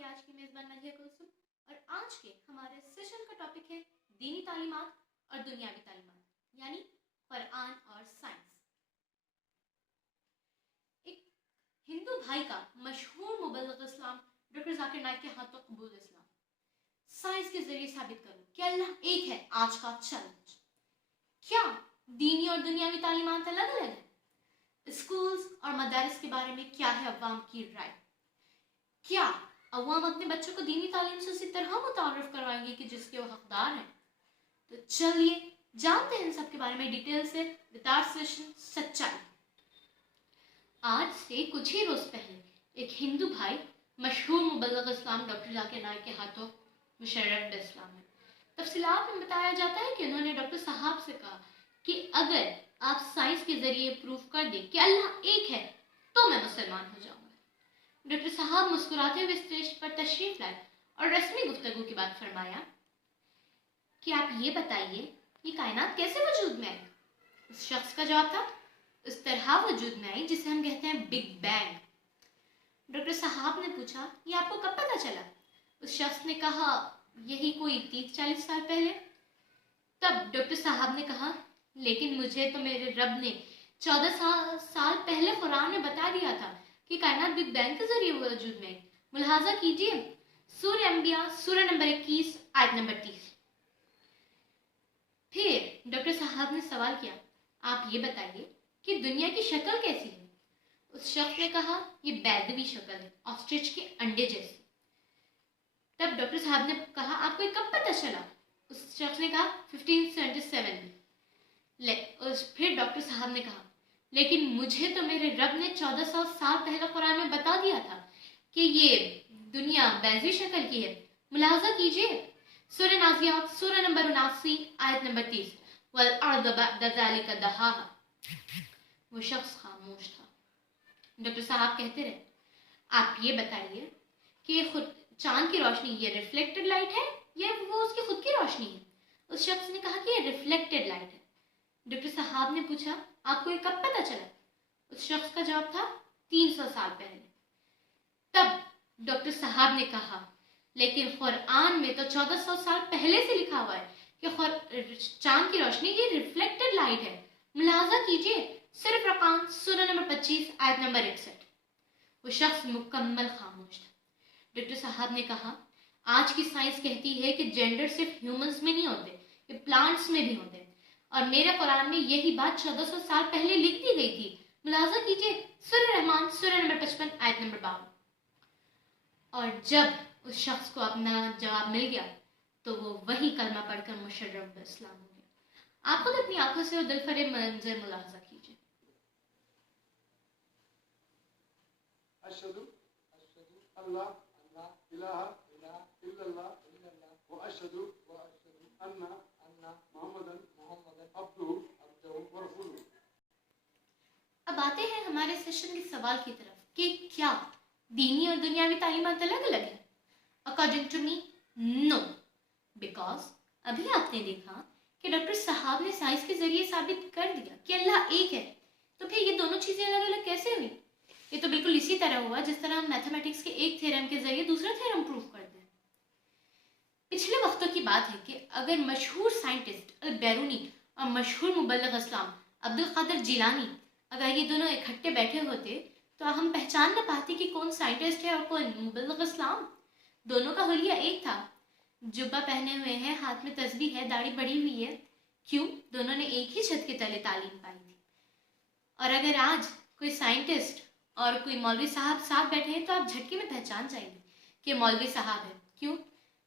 کی آج کی میزبان مدیحہ کلثوم اور آج کے ہمارے سیشن کا ٹاپک ہے دینی تعلیمات اور دنیاوی تعلیمات یعنی قرآن اور سائنس۔ ایک ہندو بھائی کا مشہور مبلغ اسلام ڈاکٹر ذاکر نائک کے ہاتھوں قبول اسلام، سائنس کے ذریعے ثابت کرو کہ اللہ ایک ہے، آج کا چیلنج۔ کیا دینی اور دنیاوی تعلیمات الگ الگ ہیں؟ اسکولز اور مدارس کے بارے میں کیا ہے عوام کی رائے؟ کیا عوام اپنے بچوں کو دینی تعلیم سے اسی طرح متعارف کروائیں گے کہ جس کے وہ حقدار ہیں؟ تو چلیے جانتے ہیں ان سب کے بارے میں ڈیٹیل سے وداؤٹ سیشن سچائی۔ آج سے کچھ ہی روز پہلے ایک ہندو بھائی مشہور مبلغ اسلام ڈاکٹر ذاکر نائک کے ہاتھوں مشرف اسلام ہے۔ تفصیلات میں بتایا جاتا ہے کہ انہوں نے ڈاکٹر صاحب سے کہا کہ اگر آپ سائنس کے ذریعے پروف کر دیں کہ اللہ ایک ہے تو میں مسلمان ہو جاؤں گا۔ ڈاکٹر صاحب مسکراتے ہوئے اسٹیج پر تشریف لائے اور رسمی گفتگو کے بعد فرمایا کہ آپ یہ بتائیے یہ کائنات کیسے وجود میں آئی؟ اس شخص کا جواب تھا اس طرح وجود میں آئی جسے ہم کہتے ہیں بگ بینگ۔ ڈاکٹر صاحب نے پوچھا یہ آپ کو کب پتہ چلا؟ اس شخص نے کہا یہی کوئی 30-40 سال پہلے۔ تب ڈاکٹر صاحب نے کہا لیکن مجھے تو میرے رب نے 14 سال پہلے قرآن میں بتا دیا تھا کہ کائنات بگ بینگ کے ذریعے وجود میں آئی۔ ملاحظہ کیجیے سورہ انبیاء سورہ نمبر 21 آیت نمبر 30۔ پھر ڈاکٹر صاحب نے سوال کیا آپ یہ بتائیے کہ دنیا کی شکل کیسی ہے؟ اس شخص نے کہا یہ بیدوی شکل ہے، آسٹرچ کے انڈے جیسی۔ تب ڈاکٹر صاحب نے کہا آپ کو کب پتہ چلا؟ اس شخص نے کہا 1577 میں۔ پھر ڈاکٹر صاحب نے کہا لیکن مجھے تو میرے رب نے 1400 سال پہلے قرآن میں بتا دیا تھا کہ یہ دنیا بیضوی شکل کی ہے۔ ملاحظہ کیجیے سورہ نازعات سورہ نمبر 79 آیت نمبر 30 والارض بعد ذلك دحاها۔ وہ شخص خاموش تھا۔ ڈاکٹر صاحب کہتے رہے آپ یہ بتائیے کہ خود چاند کی روشنی یہ ریفلیکٹڈ لائٹ ہے یا وہ اس کی خود کی روشنی ہے؟ اس شخص نے کہا کہ یہ ریفلیکٹڈ لائٹ ہے۔ ڈاکٹر صاحب نے پوچھا آپ کو یہ کب پتہ چلا؟ اس شخص کا جواب تھا 300 سال پہلے۔ تب ڈاکٹر صاحب نے کہا لیکن قرآن میں تو 1400 سال پہلے سے لکھا ہوا ہے کہ چاند کی روشنی یہ ریفلیکٹڈ لائٹ ہے۔ ملاحظہ کیجیے صرف رقام سورہ نمبر 25 آیت نمبر 61۔ وہ شخص مکمل خاموش تھا۔ ڈاکٹر صاحب نے کہا آج کی سائنس کہتی ہے کہ جینڈر صرف ہیومنز میں نہیں ہوتے، یہ پلانٹس میں بھی ہوتے ہیں، اور میرے قرآن میں یہی بات 1400 سال پہلے لکھ دی گئی تھی۔ ملاحظہ کیجیے سورہ رحمان سورہ نمبر 55 آیت نمبر 52۔ اور جب اس شخص کو اپنا جواب مل گیا تو وہ وہی کلمہ پڑھ کر مشرف اسلام ہو گیا۔ آپ خود اپنی آنکھوں سے وہ دل فریب منظر ملاحظہ کیجیے۔ اشہدو اللہ الہ الا اللہ واشہدو ان محمدن عبدہ ورسولہ۔ اب آتے ہیں ہمارے سیشن کے سوال کی طرف کہ کیا دینی اور دنیاوی تعلیمات الگ الگ ہیں؟ According to me no, because ابھی آپ نے دیکھا کہ ڈاکٹر صاحب نے سائنس کے ذریعے ثابت کر دیا کہ اللہ ایک ہے، تو پھر یہ دونوں چیزیں الگ الگ کیسے ہوئی؟ یہ تو بالکل اسی طرح ہوا جس طرح ہم میتھمیٹکس کے ایک تھیورم کے ذریعے دوسرا تھیورم پروف کرتے ہیں۔ پچھلے وقتوں کی بات ہے کہ اگر مشہور سائنٹسٹ البیرونی اور مشہور مبلغ اسلام عبد القادر جیلانی اگر یہ دونوں اکٹھے بیٹھے ہوتے تو ہم پہچان نہ پاتے کہ کون سائنٹسٹ ہے اور کون مبلغ اسلام۔ دونوں کا حلیہ ایک تھا، جبہ پہنے ہوئے ہیں، ہاتھ میں تسبیح ہے، داڑھی بڑھی ہوئی ہے۔ کیوں؟ دونوں نے ایک ہی چھت کے تلے تعلیم پائی تھی۔ اور اگر آج کوئی سائنٹسٹ اور کوئی مولوی صاحب ساتھ بیٹھے ہیں تو آپ جھٹکے میں پہچان جائیں گے کہ مولوی صاحب ہے۔ کیوں؟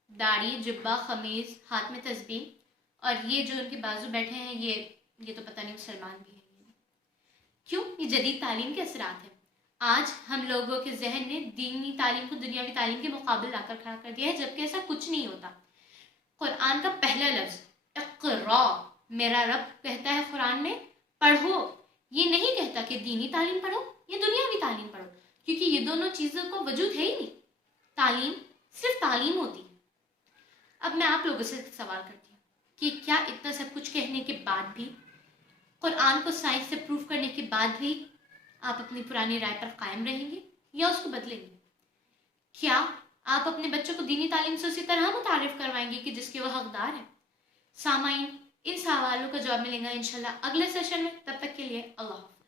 داڑھی، جبہ، خمیز، ہاتھ میں تسبیح، اور یہ جو ان کے بازو بیٹھے ہیں یہ تو پتہ نہیں مسلمان بھی ہیں۔ کیوں؟ یہ جدید تعلیم کے اثرات ہیں۔ آج ہم لوگوں کے ذہن نے دینی تعلیم کو دنیاوی تعلیم کے مقابل لا کر کھڑا کر دیا ہے، جبکہ ایسا کچھ نہیں ہوتا۔ قرآن کا پہلا لفظ اقرا، میرا رب کہتا ہے قرآن میں پڑھو، یہ نہیں کہتا کہ دینی تعلیم پڑھو یا دنیاوی تعلیم پڑھو، کیونکہ یہ دونوں چیزوں کو وجود ہے ہی نہیں۔ تعلیم صرف تعلیم ہوتی ہے۔ اب میں آپ لوگوں سے سوال کرتی ہوں کہ کیا اتنا سب کچھ کہنے کے بعد بھی، قرآن کو سائنس سے پروف کرنے کے بعد بھی آپ اپنی پرانی رائے پر قائم رہیں گے یا اس کو بدلیں گے؟ کیا آپ اپنے بچوں کو دینی تعلیم سے اسی طرح متعارف کروائیں گے کہ جس کے وہ حقدار ہیں؟ سامعین، ان سوالوں کا جواب ملے گا انشاءاللہ اگلے سیشن میں. تب تک کے لیے اللہ حافظ.